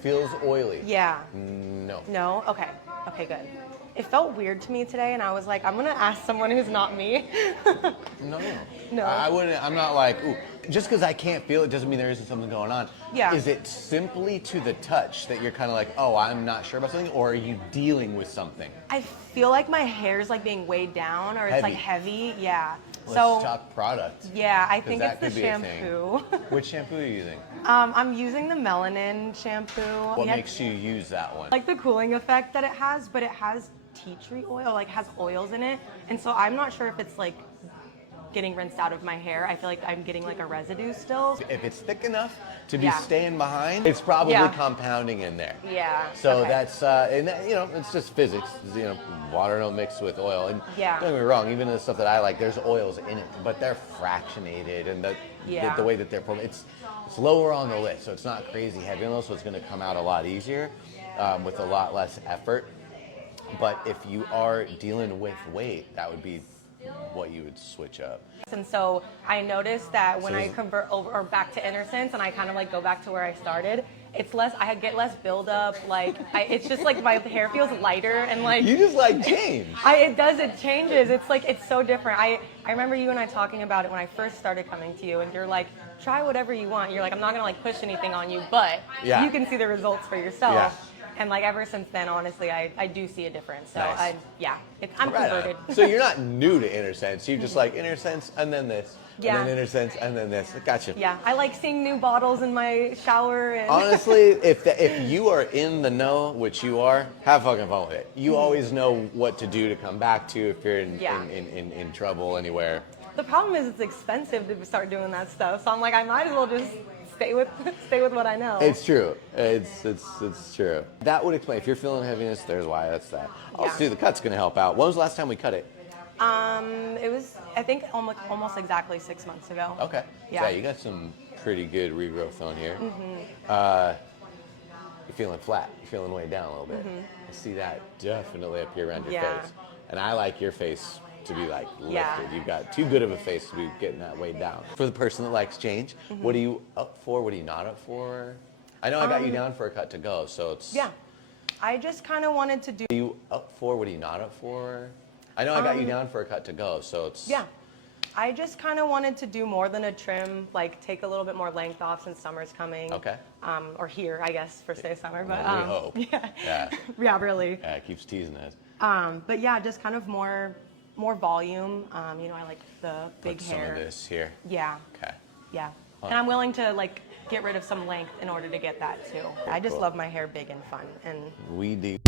Feels oily. Yeah. No. No? Okay. Okay, good. It felt weird to me today, and I was like, I'm gonna ask someone who's not me. No. No. I wouldn't, I'm not like, ooh. Just because I can't feel it doesn't mean there isn't something going on. Yeah. Is it simply to the touch that you're kind of like, oh, I'm not sure about something, or are you dealing with something? I feel like my hair's like being weighed down, or it's like heavy. Yeah. Let's talk product. Yeah, I think that it's the could be a thing. shampoo. Which shampoo are you using? I'm using the melanin shampoo. What makes you use that one? Like the cooling effect that it has, but it has tea tree oil, like has oils in it. And so I'm not sure if it's like getting rinsed out of my hair. I feel like I'm getting like a residue still. If it's thick enough to be staying behind, it's probably compounding in there. Yeah. So that's, and that, it's just physics. Water don't mix with oil. And don't get me wrong, even the stuff that I like, there's oils in it, but they're fractionated, and the way that they're, it's lower on the list, so it's not crazy heavy on those, so it's going to come out a lot easier with a lot less effort. But if you are dealing with weight, that would be what you would switch up. And so I noticed that when I convert over or back to Innersense and I kind of like go back to where I started, it's less, I get less buildup. Like it's just like my hair feels lighter and like. You just like change. It changes. It's like, it's so different. I remember you and I talking about it when I first started coming to you, and you're like, try whatever you want. You're like, I'm not gonna like push anything on you, but you can see the results for yourself. Yeah. And like ever since then, honestly, I do see a difference. So nice. I'm converted. So you're not new to Innersense. You just like Innersense and then this, and then Innersense and then this. Gotcha. Yeah, I like seeing new bottles in my shower. And honestly, if you are in the know, which you are, have fucking fun with it. You always know what to do to come back to if you're in trouble anywhere. The problem is it's expensive to start doing that stuff. So I'm like, I might as well just stay with what I know. It's true. It's true. That would explain. If you're feeling heaviness, there's why. That's that. Also, the cut's gonna help out. When was the last time we cut it? It was, I think, almost exactly 6 months ago. Okay. Yeah, you got some pretty good regrowth on here. You're feeling flat. You're feeling way down a little bit. I see that definitely up here around your face. And I like your face to be like lifted. You've got too good of a face to be getting that weighed down. For the person that likes change, what are you up for? What are you not up for? I know I got you down for a cut to go, so it's... Yeah. I just kind of wanted to do... What are you up for? What are you not up for? I know I got you down for a cut to go, so it's... Yeah. I just kind of wanted to do more than a trim, like take a little bit more length off since summer's coming. Okay. Or here, I guess, for say summer, but... Well, we hope. Yeah. Yeah, really. Yeah, it keeps teasing us. But yeah, just kind of more volume. I like the big hair. Some of this here. Yeah. Okay. Yeah. And I'm willing to like get rid of some length in order to get that too. I just love my hair big and fun. And we do.